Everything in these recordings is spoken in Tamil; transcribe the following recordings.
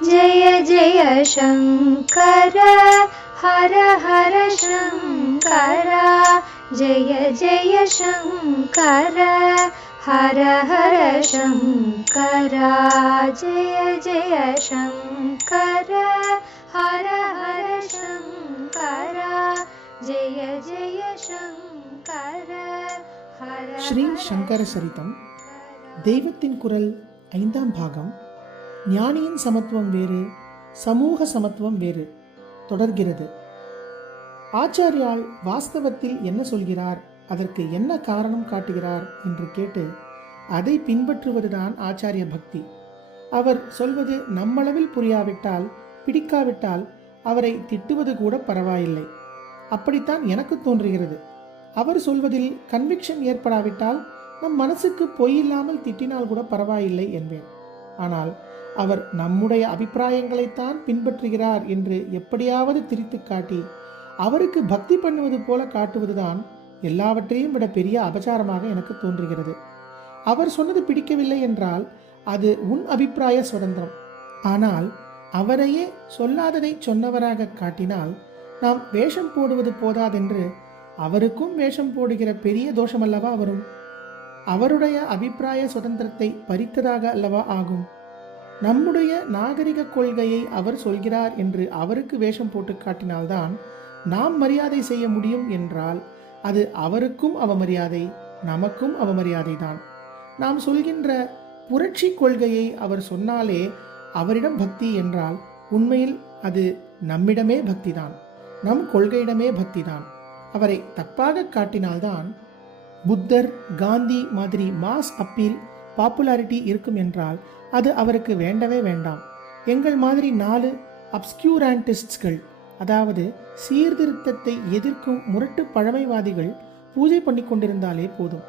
जय जय शङ्कर हर हर शङ्कर जय जय शङ्कर हर हर शङ्कर जय जय शङ्कर हर हर शङ्कर जय जय शङ्कर हर ஸ்ரீ சங்கர சரிதம் தெய்வத்தின் குரல் 5ஆம் பாகம். ஞானியின் சமத்துவம் வேறு, சமூக சமத்துவம் வேறு தொடர்கிறது. ஆச்சாரியால் வாஸ்தவத்தில் என்ன சொல்கிறார், அதற்கு என்ன காரணம் காட்டுகிறார் என்று கேட்டு அதை பின்பற்றுவதுதான் ஆச்சாரிய பக்தி. அவர் சொல்வது நம்மளவில் புரியாவிட்டால், பிடிக்காவிட்டால் அவரை திட்டுவது கூட பரவாயில்லை. அப்படித்தான் எனக்கு தோன்றுகிறது. அவர் சொல்வதில் கன்விக்ஷன் ஏற்படாவிட்டால் நம் மனசுக்கு பொய் இல்லாமல் திட்டினால் கூட பரவாயில்லை என்பேன். ஆனால் அவர் நம்முடைய அபிப்பிராயங்களைத்தான் பின்பற்றுகிறார் என்று எப்படியாவது திரித்து காட்டி அவருக்கு பக்தி பண்ணுவது போல காட்டுவதுதான் எல்லாவற்றையும் விட பெரிய அபச்சாரமாக எனக்கு தோன்றுகிறது. அவர் சொன்னது பிடிக்கவில்லை என்றால் அது உன் அபிப்பிராய சுதந்திரம். ஆனால் அவரையே சொல்லாததை சொன்னவராக காட்டினால் நாம் வேஷம் போடுவது போதாதென்று அவருக்கும் வேஷம் போடுகிற பெரிய தோஷம் அல்லவா வரும். அவருடைய அபிப்பிராய சுதந்திரத்தை பறித்ததாக அல்லவா ஆகும். நம்முடைய நாகரிக கொள்கையை அவர் சொல்கிறார் என்று அவருக்கு வேஷம் போட்டு காட்டினால்தான் நாம் மரியாதை செய்ய முடியும் என்றால் அது அவருக்கும் அவமரியாதை, நமக்கும் அவமரியாதை தான். நாம் சொல்கின்ற புரட்சி கொள்கையை அவர் சொன்னாலே அவரிடம் பக்தி என்றால் உண்மையில் அது நம்மிடமே பக்திதான், நம் கொள்கையிடமே பக்திதான். அவரை தப்பாக காட்டினால்தான் புத்தர், காந்தி மாதிரி மாஸ் அப்பீல், பாப்புலாரிட்டி இருக்கும் என்றால் அது அவருக்கு வேண்டவே வேண்டாம். எங்கள் மாதிரி 4 அப்ஸ்கியூரான்டிஸ்ட்கள், அதாவது சீர்திருத்தத்தை எதிர்க்கும் முரட்டு பழமைவாதிகள் பூஜை பண்ணி கொண்டிருந்தாலே போதும்.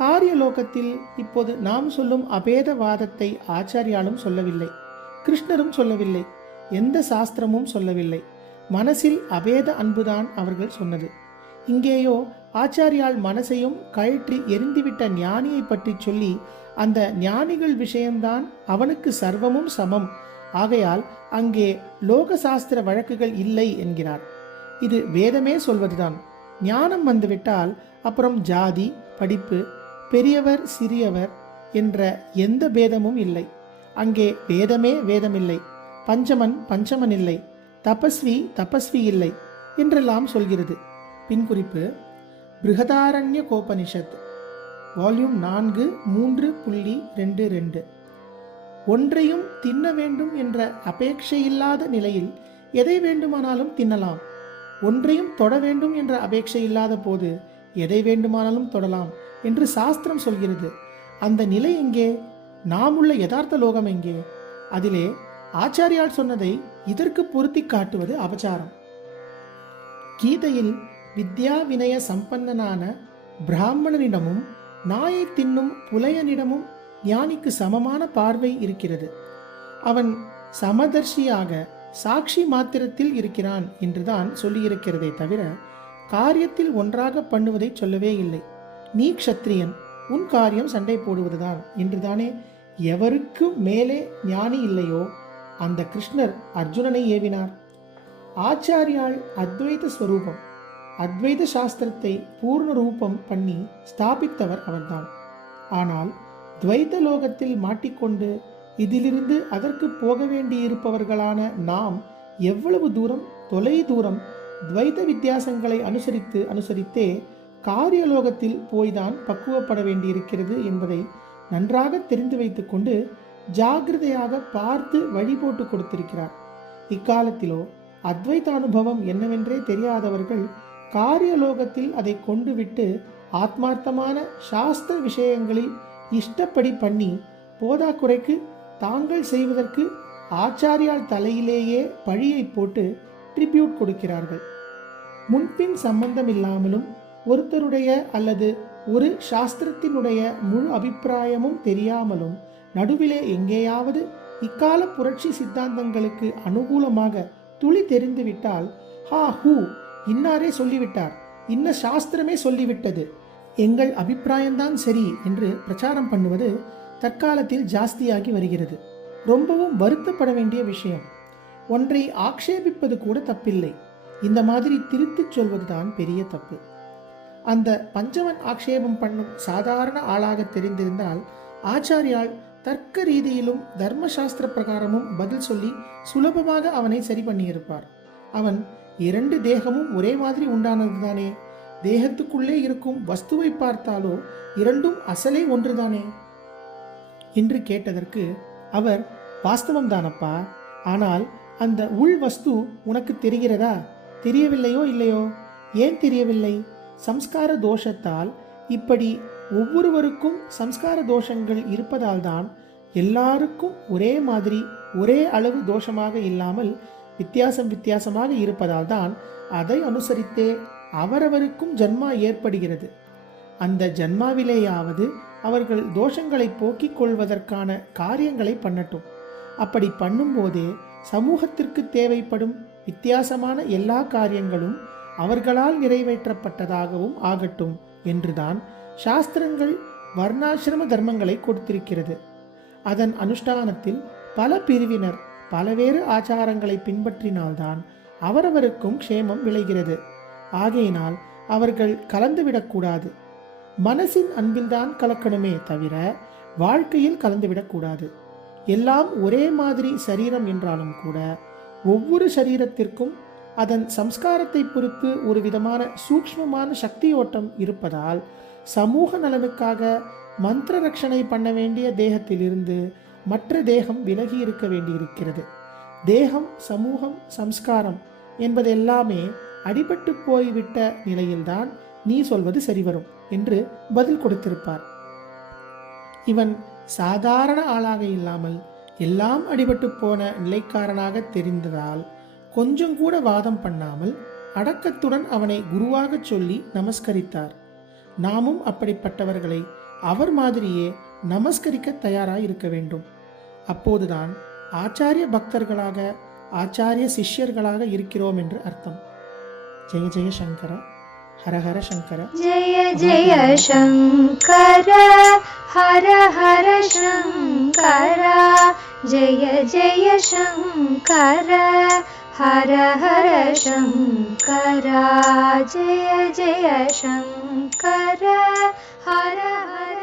காரிய லோகத்தில் இப்போது நாம் சொல்லும் அபேதவாதத்தை ஆச்சாரியாலும் சொல்லவில்லை, கிருஷ்ணரும் சொல்லவில்லை, எந்த சாஸ்திரமும் சொல்லவில்லை. மனசில் அபேத அன்புதான் அவர்கள் சொன்னது. இங்கேயோ ஆச்சாரியால் மனசையும் கழற்றி எரிந்துவிட்ட ஞானியை பற்றி சொல்லி அந்த ஞானிகள் விஷயம்தான் அவனுக்கு சர்வமும் சமம், ஆகையால் அங்கே லோக சாஸ்திர வழக்குகள் இல்லை என்கிறார். இது வேதமே சொல்வதுதான். ஞானம் வந்துவிட்டால் அப்புறம் ஜாதி, படிப்பு, பெரியவர் சிறியவர் என்ற எந்த பேதமும் இல்லை. அங்கே வேதமே வேதமில்லை, பஞ்சமன் பஞ்சமன் இல்லை, தபஸ்வி தபஸ்வி இல்லை என்றெல்லாம் சொல்கிறது. பின்குறிப்பு: பிருகதாரண்ய கோபனிஷத், வால்யூம் 4, 3.22. ஒன்றையும் தின்ன வேண்டும் என்ற அபேட்சையில்லாத நிலையில் எதை வேண்டுமானாலும் தின்னலாம். ஒன்றையும் தொட வேண்டும் என்ற அபேட்சை இல்லாத போது எதை வேண்டுமானாலும் தொடலாம் என்று சாஸ்திரம் சொல்கிறது. அந்த நிலை எங்கே? நாம் உள்ள யதார்த்த லோகம் எங்கே? அதிலே ஆச்சாரியால் சொன்னதை இதற்கு பொருத்தி காட்டுவது அபச்சாரம். கீதையில் வித்யா வினய சம்பன்னனான பிராமணனிடமும் நாயை தின்னும் புலையனிடமும் ஞானிக்கு சமமான பார்வை இருக்கிறது. அவன் சமதர்ஷியாக சாட்சி மாத்திரத்தில் இருக்கிறான் என்றுதான் சொல்லியிருக்கிறதே தவிர காரியத்தில் ஒன்றாக பண்ணுவதை சொல்லவே இல்லை. நீ க்ஷத்ரியன், உன் காரியம் சண்டை போடுவதுதான் என்றுதானே. எவருக்கு மேலே ஞானி இல்லையோ அந்த கிருஷ்ணர் அர்ஜுனனை ஏவினார். ஆச்சாரியால் அத்வைத ஸ்வரூபம், அத்வைத சாஸ்திரத்தை பூர்ண ரூபம் பண்ணி ஸ்தாபித்தவர் அவர்தான். ஆனால் துவைத லோகத்தில் மாட்டிக்கொண்டு இதிலிருந்து அதற்கு போக வேண்டியிருப்பவர்களான நாம் எவ்வளவு தூரம் தொலை தூரம் துவைத வித்தியாசங்களை அனுசரித்தே காரியலோகத்தில் போய்தான் பக்குவப்பட வேண்டியிருக்கிறது என்பதை நன்றாக தெரிந்து வைத்துக் கொண்டு ஜாகிரதையாக பார்த்து வழி போட்டு கொடுத்திருக்கிறார். இக்காலத்திலோ அத்வைத அனுபவம் என்னவென்றே தெரியாதவர்கள் காரியலோகத்தில் அதை கொண்டு விட்டு ஆத்மார்த்தமான சாஸ்திர விஷயங்களில் இஷ்டப்படி பண்ணி போதாக்குறைக்கு தாங்கள் செய்வதற்கு ஆச்சாரியால் தலையிலேயே பழியை போட்டு ட்ரிபியூட் கொடுக்கிறார்கள். முன்பின் சம்பந்தம் இல்லாமலும் ஒருத்தருடைய அல்லது ஒரு சாஸ்திரத்தினுடைய முழு அபிப்பிராயமும் தெரியாமலும் நடுவிலே எங்கேயாவது இக்கால புரட்சி சித்தாந்தங்களுக்கு அனுகூலமாக துளி தெரிந்துவிட்டால் ஹா ஹூ, இன்னாரே சொல்லிவிட்டார், இன்ன சாஸ்திரமே சொல்லிவிட்டது, எங்கள் அபிப்பிராயம்தான் சரி என்று பிரச்சாரம் பண்ணுவது தற்காலத்தில் ஜாஸ்தியாகி வருகிறது. ரொம்பவும் வருத்தப்பட வேண்டிய விஷயம். ஒன்றை ஆக்ஷேபிப்பது கூட தப்பில்லை, இந்த மாதிரி திருத்திச் சொல்வதுதான் பெரிய தப்பு. அந்த பஞ்சவன் ஆக்ஷேபம் பண்ணும் சாதாரண ஆளாக தெரிந்திருந்தால் ஆச்சாரியால் தர்க்க ரீதியிலும் தர்மசாஸ்திர பிரகாரமும் பதில் சொல்லி சுலபமாக அவனை சரி பண்ணியிருப்பார். அவன் 2 தேகமும் ஒரே மாதிரி உண்டானதுதானே, தேகத்துக்குள்ளே இருக்கும் வஸ்துவை பார்த்தாலோ 2ம் அசலே ஒன்றுதானே என்று கேட்டதற்கு அவர், வாஸ்தவம் தானப்பா, ஆனால் அந்த உள் வஸ்து உனக்கு தெரிகிறதா? தெரியவில்லையோ இல்லையோ? ஏன் தெரியவில்லை? சம்ஸ்கார தோஷத்தால் இப்படி ஒவ்வொருவருக்கும் சம்ஸ்கார தோஷங்கள் இருப்பதால் தான் எல்லாருக்கும் ஒரே மாதிரி ஒரே அளவு தோஷமாக இல்லாமல் வித்தியாசமாக இருப்பதால் தான் அதை அனுசரித்தே அவரவருக்கும் ஜன்மா ஏற்படுகிறது. அந்த ஜன்மாவிலேயாவது அவர்கள் தோஷங்களை போக்கிக் கொள்வதற்கான காரியங்களை பண்ணட்டும். அப்படி பண்ணும்போதே சமூகத்திற்கு தேவைப்படும் வித்தியாசமான எல்லா காரியங்களும் அவர்களால் நிறைவேற்றப்பட்டதாகவும் ஆகட்டும் என்றுதான் சாஸ்திரங்கள் வர்ணாசிரம தர்மங்களை கொடுத்திருக்கிறது. அதன் அனுஷ்டானத்தில் பல பிரிவினர் பலவேறு ஆச்சாரங்களை பின்பற்றினால்தான் அவரவருக்கும் க்ஷேமம் விளைகிறது. ஆகையினால் அவர்கள் கலந்துவிடக்கூடாது. மனசின் அன்பில்தான் கலக்கணுமே தவிர வாழ்க்கையில் கலந்துவிடக்கூடாது. எல்லாம் ஒரே மாதிரி சரீரம் என்றாலும் கூட ஒவ்வொரு சரீரத்திற்கும் அதன் சம்ஸ்காரத்தை பொறுத்து ஒரு விதமான சூக்ஷ்மமான சக்தி ஓட்டம் இருப்பதால் சமூக நலனுக்காக மந்திர ரட்சணை பண்ண வேண்டிய தேகத்திலிருந்து மற்ற தேகம் விலகி இருக்க வேண்டியிருக்கிறது. தேகம், சமூகம், சம்ஸ்காரம் என்பதெல்லாமே அடிபட்டு போய்விட்ட நிலையில்தான் நீ சொல்வது சரிவரும் என்று பதில் கொடுத்திருப்பார். இவன் சாதாரண ஆளாக இல்லாமல் எல்லாம் அடிபட்டு போன நிலைக்காரனாக தெரிந்ததால் கொஞ்சம் கூட வாதம் பண்ணாமல் அடக்கத்துடன் அவனை குருவாக சொல்லி நமஸ்கரித்தார். நாமும் அப்படிப்பட்டவர்களை அவர் மாதிரியே நமஸ்கரிக்க தயாராக இருக்க வேண்டும். அப்போதுதான் ஆச்சாரிய பக்தர்களாக, ஆச்சாரிய சிஷ்யர்களாக இருக்கிறோம் என்று அர்த்தம். ஜெய ஜெய சங்கர, ஹர ஹர சங்கர. ஜெய ஜெய சங்கர, ஹர ஹர சங்கர. ஜெய ஜெய சங்கர, ஹர ஹர சங்கர. ஜெய ஜெய சங்கர, ஹர ஹர